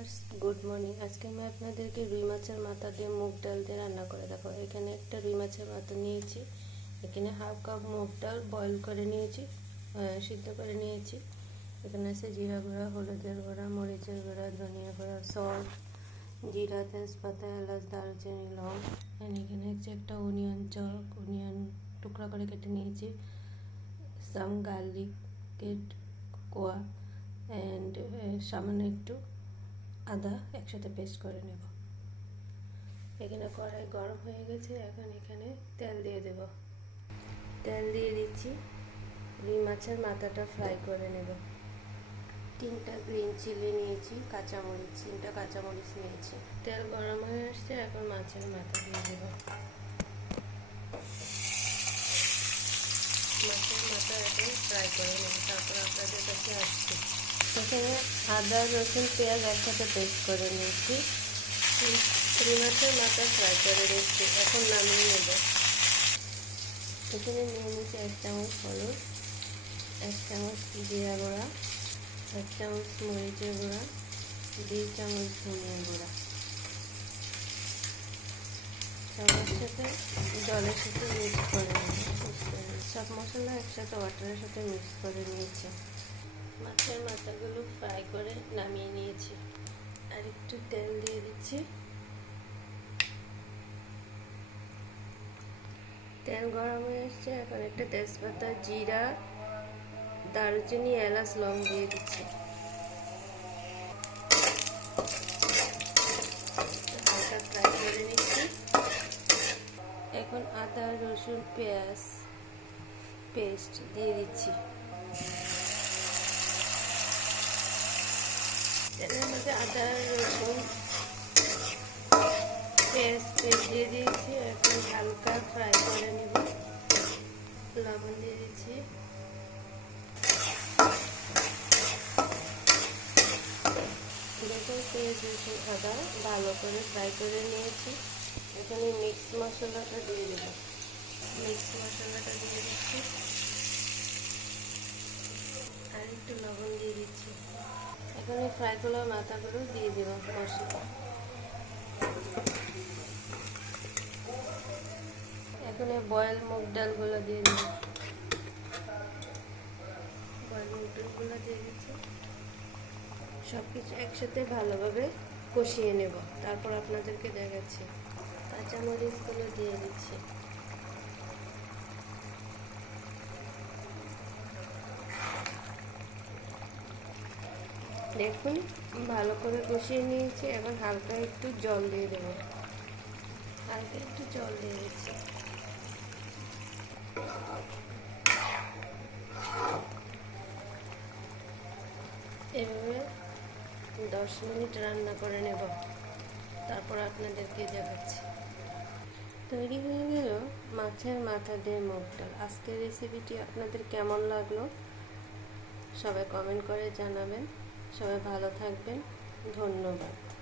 Viewers good morning আজকে আমি আপনাদেরকে রুই মাছের মাথা দিয়ে মুগ ডাল দিয়ে রান্না করে দেখো এখানে একটা রুই মাছের মাথা নিয়েছি। এখানে হাফ কাপ মুগ ডাল বয়েল করে নিয়েছি সিদ্ধ করে নিয়েছি। এখানে আছে জিরা গুঁড়া, হলুদের গুঁড়া, মরিচের গুঁড়া, ধনিয়া গুঁড়া সল্ট জিরা, তেজপাতা, এলাচ, দারুচিনি, লং। এখানে হচ্ছে একটা অনিয়ন চক অনিয়ন টুকরা করে কেটে নিয়েছি। সাম গার্লিক কেট কোয়া অ্যান্ড সামান্য একটু আদা একসাথে পেস্ট করে নেব। এখানে কড়াই গরম হয়ে গেছে, এখন এখানে তেল দিয়ে দেব। তেল দিয়ে দিচ্ছি। রুই মাছের মাথাটা ফ্রাই করে নেব। তিনটা গ্রিন চিলি নিয়েছি, কাঁচামরিচ, তিনটা কাঁচামরিচ নিয়েছি। তেল গরম হয়ে আসছে, এখন মাছের মাথা দিয়ে দেব। মাছের মাথা এখন ফ্রাই করে নেব, তারপর আপনাদের কাছে আসছি। এখানে আদা, রসুন, পেঁয়াজ একসাথে পেস্ট করে নিয়েছি। মাছের মাথা ফ্রাই করে রেখেছি এখন নামিয়ে নেব। এখানে নিয়ে নিয়েছি এক চামচ হলুদ, এক চামচ জিরা গুঁড়া, এক চামচ মরিচের গুঁড়া, দুই চামচ ধনিয়া গুঁড়া। সবার সাথে জলের সাথে মিক্স করে নেব সব মশলা একসাথে ওয়াটারের সাথে মিক্স করে নিয়েছি। মাছের মাথাগুলো ফ্রাই করে নামিয়ে নিয়েছি। আর একটু তেল দিয়ে দিচ্ছি। তেল গরম হয়ে এসছে, এখন একটা তেজপাতা, জিরা, দারুচিনি, এলাচ, লং দিয়ে দিচ্ছি। ফ্রাই করে নিচ্ছি। এখন আদা, রসুন, পেঁয়াজ পেস্ট দিয়ে দিচ্ছি। তেলের মধ্যে আদা রসুন পেঁয়াজ পেস্ট দিয়ে দিয়েছি এখন হালকা ফ্রাই করে নেব লবণ দিয়ে দিচ্ছি দেখুন পেঁয়াজ রসুন আদা ভালো করে ফ্রাই করে নিয়েছি এখানে মিক্স মশলাটা দিয়ে দেব মিক্স মশলাটা দিয়ে দিচ্ছি আর একটু লবণ দিয়ে এখন ফ্রাই করা মাথাগুলো দিয়ে দেব মশলা। এখন বয়েল মুগ ডালগুলো দিয়ে দেব। বয়েল মুগ ডালগুলো দিয়ে দিচ্ছি। সব কিছু একসাথে ভালোভাবে কষিয়ে নেব। তারপর আপনাদেরকে দেখাচ্ছি। কাঁচামরিচগুলো দিয়ে দিচ্ছি। দেখুন, ভালো করে কষিয়ে নিয়েছি। এখন হালকা একটু জল দিয়ে দেব। হালকা একটু জল দিয়ে দিচ্ছি। এভাবে দশ মিনিট রান্না করে নেব। তারপর আপনাদেরকে দেখাচ্ছি। তৈরি হয়ে গেল মাছের মাথা দিয়ে মুগ ডাল। আজকের রেসিপিটি আপনাদের কেমন লাগল? সবাই কমেন্ট করে জানাবেন। সবাই ভালো থাকবেন। ধন্যবাদ।